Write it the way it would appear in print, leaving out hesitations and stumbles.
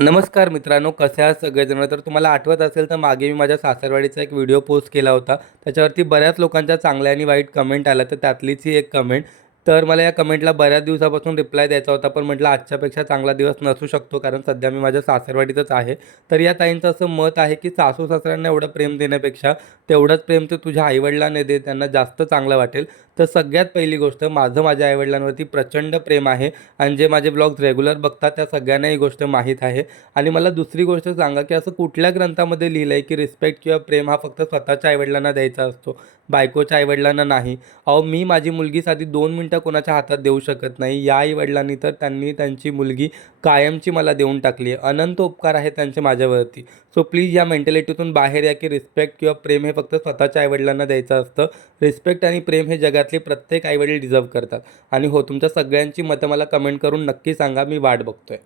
नमस्कार मित्रांनो, कसे आहात सगळेजण? तर तुम्हाला आठवत असेल तर मागे मी माझ्या सासरवाडीचा एक व्हिडिओ पोस्ट केला होता. त्याच्यावरती बऱ्याच लोकांच्या चांगल्या आणि वाईट कमेंट आल्या, तर त्यातलीच ही एक कमेंट. तर मला या कमेंटला बऱ्याच दिवसापासून रिप्लाय द्यायचा होता, पण म्हटलं आजच्यापेक्षा चांगला दिवस नसू शकतो, कारण सध्या मी माझ्या सासरवाडीतच आहे. तर या ताईंचं असं मत आहे, की सासू-सासऱ्यांना एवढं प्रेम देण्यापेक्षा तेवढंच प्रेम तू तुझ्या आई दे, त्यांना जास्त चांगलं वाटेल. तर सगळ्यात पहिली गोष्ट, माझं माझ्या आई प्रचंड प्रेम आहे आणि जे माझे ब्लॉग्स रेग्युलर बघतात त्या सगळ्यांना ही गोष्ट माहीत आहे. आणि मला दुसरी गोष्ट सांगा, की असं कुठल्या ग्रंथामध्ये लिहिलं आहे, की रिस्पेक्ट किंवा प्रेम हा फक्त स्वतःच्या आई द्यायचा असतो, बायकोच्या आई नाही. अहो, मी माझी मुलगी साधी 2 मिनिटं कोणाच्या हातात देऊ शकत नाही. या आई तर त्यांनी त्यांची मुलगी कायमची मला देऊन टाकली आहे. अनंत उपकार आहे त्यांचे माझ्यावरती. सो प्लीज या मेंटॅलिटीतून बाहेर या, की रिस्पेक्ट किंवा प्रेम हे फक्त स्वतःच्या आई द्यायचं असतं. रिस्पेक्ट आणि प्रेम हे जगातले प्रत्येक आई-वडील डिझर्व्ह करतात. आणि हो, तुमच्या सगळ्यांची मतं मला कमेंट करून नक्की सांगा. मी वाट बघतोय.